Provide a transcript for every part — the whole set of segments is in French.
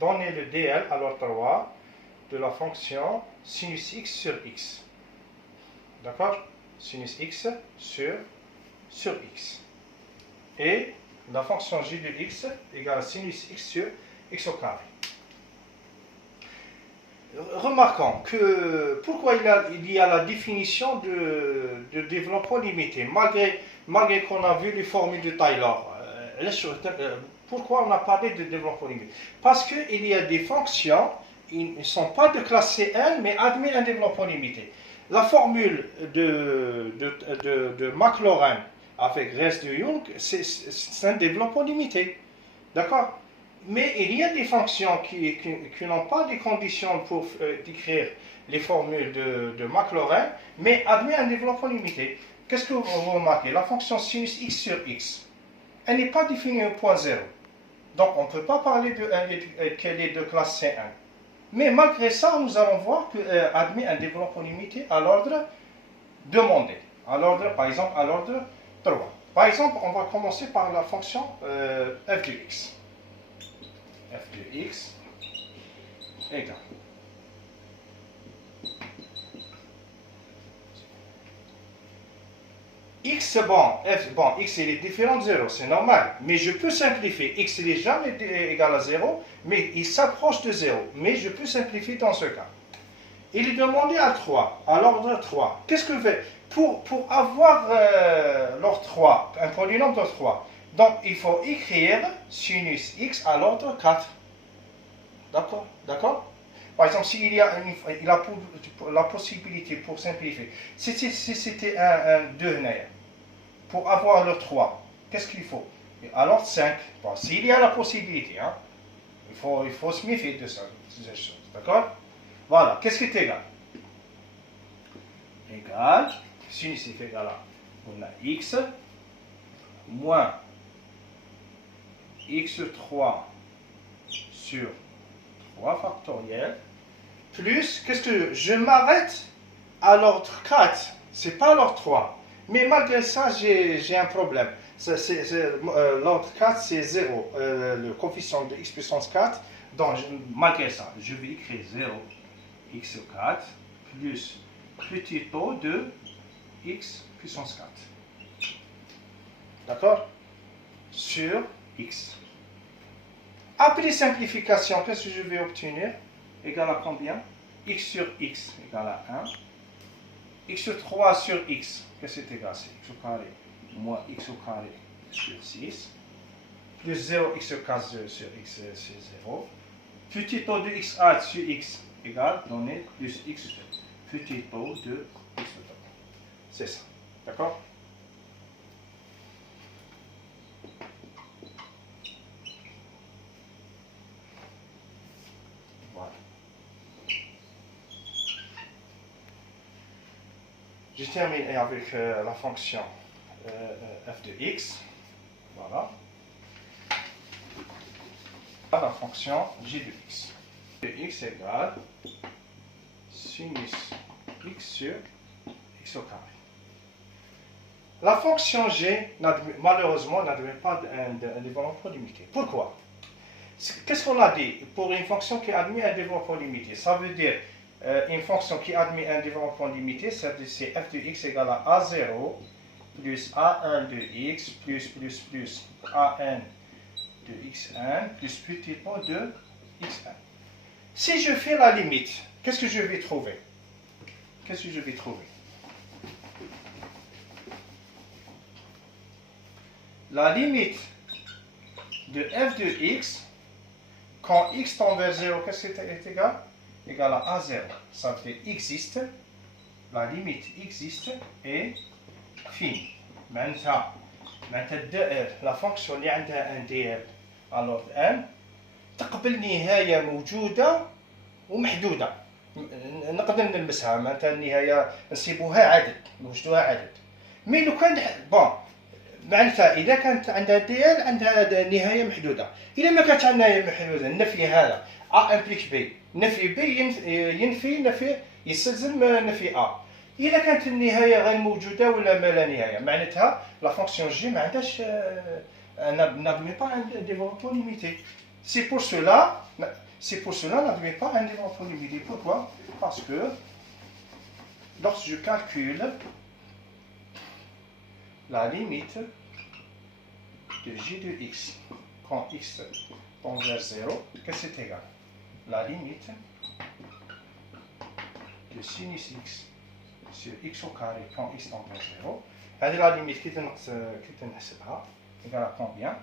donner le dl à l'ordre 3 de la fonction sinus x sur x. D'accord? Sinus x sur x. Et la fonction g de x égale à sinus x sur x au carré. Remarquons que pourquoi il y a la définition de développement limité, malgré qu'on a vu les formules de Taylor. Pourquoi on a parlé de développement limité? Parce qu'il y a des fonctions, ils ne sont pas de classe Cn, mais admettent un développement limité. La formule de Maclaurin avec reste de Young, c'est un développement limité. D'accord? Mais il y a des fonctions qui n'ont pas des conditions pour décrire les formules de Maclaurin, mais admettent un développement limité. Qu'est-ce que vous remarquez? La fonction sinus x sur x, elle n'est pas définie au point 0. Donc on ne peut pas parler qu'elle est de classe C1. Mais malgré ça, nous allons voir qu'elle admet un développement limité à l'ordre demandé. Par exemple, à l'ordre 3. Par exemple, on va commencer par la fonction f de x. F de x égale x, x il est différent de 0, c'est normal, mais je peux simplifier. X il n'est jamais égal à 0, mais il s'approche de 0, mais je peux simplifier dans ce cas. Il est demandé à 3, à l'ordre 3. Qu'est-ce que je fais pour avoir l'ordre 3, un polynôme de 3? Donc il faut écrire sinus x à l'ordre 4. D'accord? Par exemple, s'il y a la possibilité pour simplifier, si c'était un 2 pour avoir le 3, qu'est-ce qu'il faut? Alors 5. Bon, s'il y a la possibilité, hein, il faut se méfier de ça, ces choses. D'accord? Voilà. Qu'est-ce qui est égal? Égal, sinus est égal à, on a x moins x3 sur 3 factoriel, plus, qu'est-ce que je m'arrête à l'ordre 4, c'est pas l'ordre 3. Mais malgré ça, j'ai un problème. L'ordre 4, c'est 0, le coefficient de x puissance 4. Donc, malgré ça, je vais écrire 0 x4 plus petit taux de x puissance 4. D'accord? Sur x. Après simplification, qu'est-ce que je vais obtenir? Égal à combien? X sur x égale à 1. X sur 3 sur x, qu'est-ce que c'est égal? C'est x au carré moins x au carré sur 6. Plus 0 x sur 4 sur x, c'est 0. Petit taux de x1 sur x égale, donné, plus x petit taux de x. C'est ça. D'accord? Je termine avec la fonction f de x. Voilà. La fonction g de x. De x égale sinus x sur x au carré. La fonction g, malheureusement, n'admet pas un développement limité. Pourquoi? Qu'est-ce qu'on a dit? Pour une fonction qui admet un développement limité, ça veut dire une fonction qui admet un développement limité, c'est f de x égale à a0 plus a1 de x plus a1 de x1 plus petit taux de x1. Si je fais la limite, qu'est-ce que je vais trouver? La limite de f de x, quand x tend vers 0, qu'est-ce qui est égal? Égal à a0. Ça fait existe, la limite existe et finie. Maintenant la fonction اللي عندها ان دي ال alors ان تقبل نهايه موجوده ومحدوده نقدر نلمسها. معناتها النهايه نسيبوها عدد، نوجدوها عدد. مي لو كان معناتها اذا كانت عندها دي ال عندها نهايه محدوده. اذا ما كانت عندها نهايه محدوده، النفي هذا ا امبليك بي، نفي بي ينفي نفي يستلزم نفي ا. إذا كانت النهاية غير موجودة ولا ما لا نهاية، معناتها لا فونكسيون جي ما عندهاش n'admet pas un développement limité. C'est pour cela, n'admet pas un développement limité. Pourquoi? Parce que lorsque je calcule la limite de j de x quand x tend vers 0, qu'est-ce que c'est égal? La limite de sinus x sur x au carré quand x tend vers 0. C'est la limite qui est égale à combien?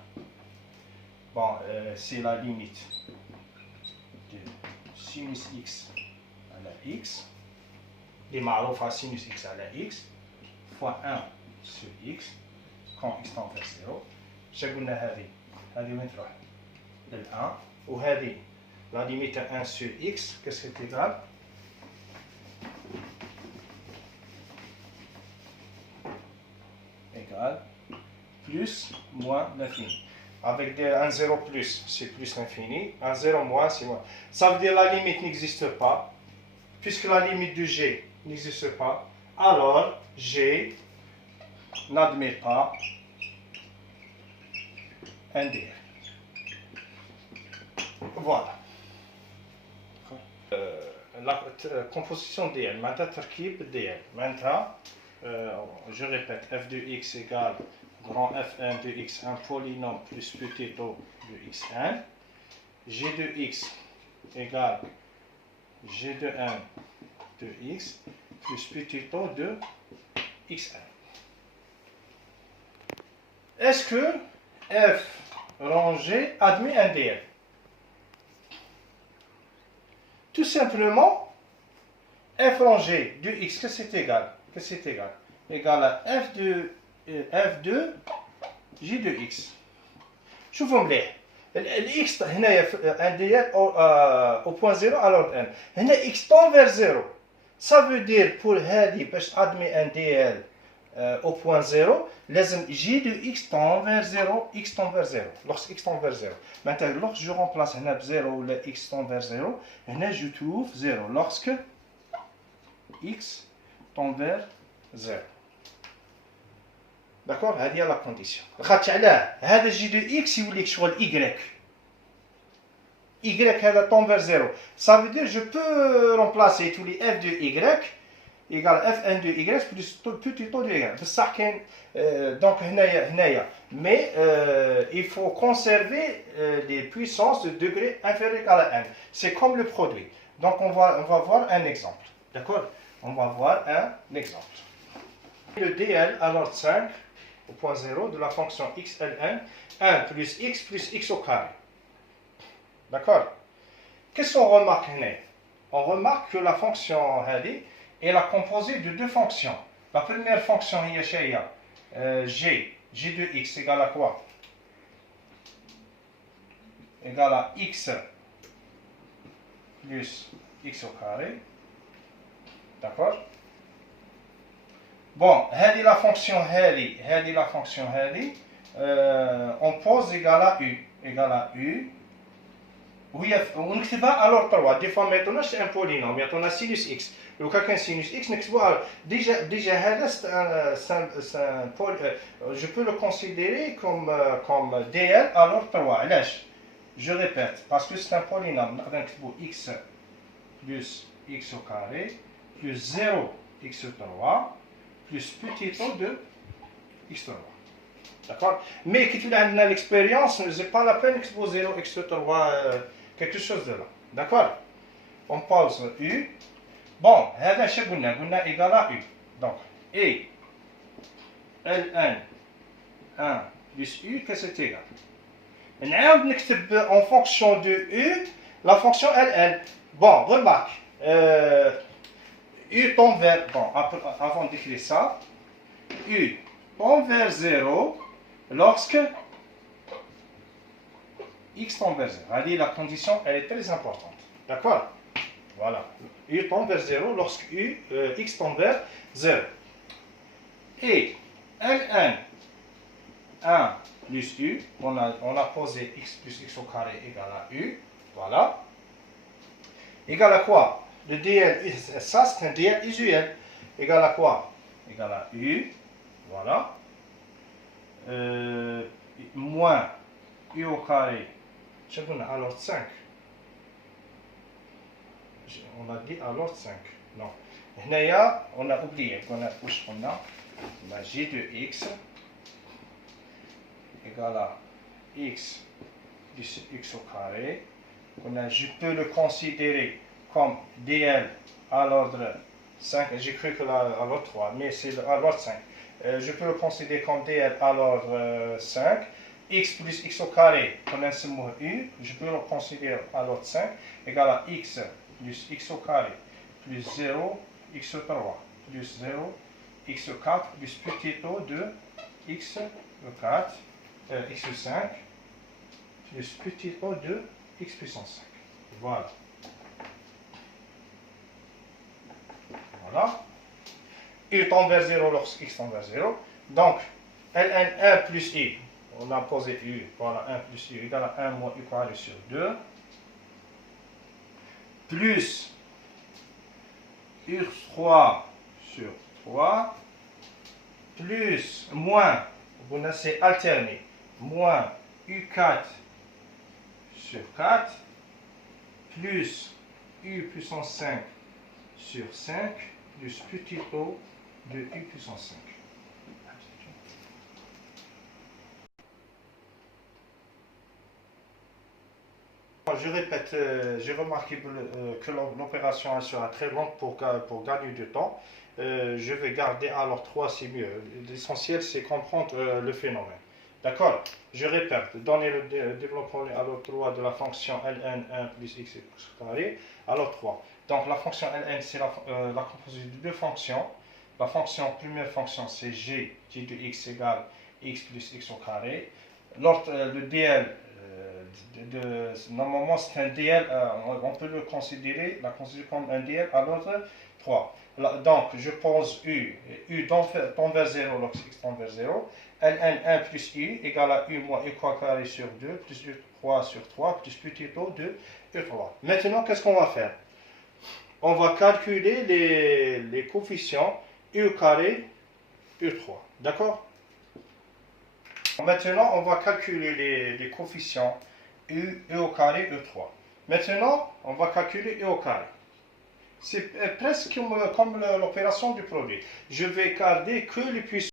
Bon, c'est la limite de sinus x à la x, les معروف à sinus x à la x, fois 1 sur x quand x tend vers 0. شقلنا هذه وين تروح؟ لل1 وهذه la limite à 1 sur x, qu'est-ce que c'est égal? Égal plus moins l'infini. Avec un 0 plus, c'est plus l'infini. Un 0 moins, c'est moins. Ça veut dire que la limite n'existe pas. Puisque la limite de g n'existe pas, alors g n'admet pas un dl. Voilà. La composition dl. Maintenant, terkib dl. Maintenant, je répète, f de x égale grand f1 de x, un polynôme plus petit o de x1. G de x égale g de 1 de x plus petit o de x1. Est-ce que f rangé admet un dl? Tout simplement, f rangé de x, que c'est égal? Que c'est égal? Égal à f de j de x. شوفوا مليح. الاكس هنايا ان دي ال au point 0 alors n. هنا x tend vers 0. Ça veut dire pour هذه باش ادمي ان دي ال au point 0 لازم j de x tend vers 0, x tend vers 0. Lorsque x tend vers 0. Maintenant lorsque je remplace هنا ب 0 ولا x tend vers 0, هنا je trouve 0 lorsque x tend vers 0. D'accord? هذه la condition. خاطش علاه هذا جي دو x يوليك شغل y. Y هذا tend vers 0. Ça veut dire je peux remplacer tous les f de y égale f1 de y plus petit o de y. بصح كاين donc هنايا mais il faut conserver les puissances de degré inférieur à n. C'est comme le produit. Donc on va voir un exemple. D'accord? On va voir un exemple. Le dl alors 5 au point 0 de la fonction x ln 1 plus x au carré. D'accord? Qu'est-ce qu'on remarque là? On remarque que la fonction هذه est la composée de deux fonctions. La première fonction هي شيء g de x égale à quoi? Égale à x plus x au carré. D'accord? Bon, هذه la fonction هذه on pose égal à u ونكتبها alors 3 دي فوا ما يعطوناش ان بولينوم يعطونا سينوس اكس لو كان سينوس اكس نكتبوها ديجا هذا je peux le considérer comme dl alors 3 علاش je répète parce que c'est un polynôme نقدر نكتبو x plus x au carré plus 0 x3 plus petit o de x3. D'accord? Mais quand tu as l'expérience, ce n'est pas la peine que 0 x3 quelque chose de là. D'accord? On pose u. Bon, هذا شو قلنا égal à u. Donc, et ln 1 plus u, qu'est-ce que c'est égal? نعاود نكتب en fonction de u la fonction ln. Bon, remarque. U tend vers, bon, avant d'écrire ça, U tend vers 0 lorsque x tend vers 0. Allez, la condition, elle est très importante. D'accord? Voilà. U tend vers 0 lorsque x tend vers 0. Et ln 1 plus u, on a posé x plus x au carré égale à u. Voilà. Égal à quoi? Le dl, ça c'est un dl usuel. Égal à quoi? Égal à u. Voilà. Moins u au carré alors 5. On a dit alors 5. Non. Là, on a oublié qu'on a j de x égale à x plus x au carré. Je peux le considérer comme dl à l'ordre 5. J'ai cru que à l'ordre 3, mais c'est à l'ordre 5. Je peux le considérer comme dl à l'ordre 5. X plus x au carré, on a ce mot u, je peux le considérer à l'ordre 5, égale à x plus x au carré, plus 0, x au 3, plus 0, x au 4, plus petit o de x au 4, x au 5, plus petit o de x puissance 5. Voilà. Voilà. U tend vers 0 lorsque x tend vers 0. Donc, ln 1 plus i, on a posé u, voilà, 1 plus u égale à 1 moins u carré sur 2, plus u3 sur 3, plus, moins, vous laissez alterner, moins u4 sur 4, plus u puissance 5 sur 5, plus petit o de u puissance 5. Je répète, j'ai remarqué que l'opération sera très longue pour gagner du temps. Je vais garder alors 3, c'est mieux. L'essentiel, c'est comprendre le phénomène. D'accord? Je répète, donner le développement alors 3 de la fonction ln 1 plus x carré, alors 3. Donc la fonction ln, c'est la composition de deux fonctions. La première fonction, c'est g de x égale x plus x au carré. Le dl, normalement c'est un dl, on peut le considérer comme un dl à l'ordre 3. Donc je pose u tend vers 0 lorsque x tend vers 0, ln 1 plus u égale à u moins u carré sur 2 plus u3 sur 3 plus petit o de u3. Maintenant, qu'est-ce qu'on va faire? On va calculer les coefficients u carré, u3. D'accord? Maintenant, on va calculer les coefficients u au carré, u3. Maintenant, on va calculer u au carré. C'est presque comme l'opération du produit. Je vais garder que les puissances.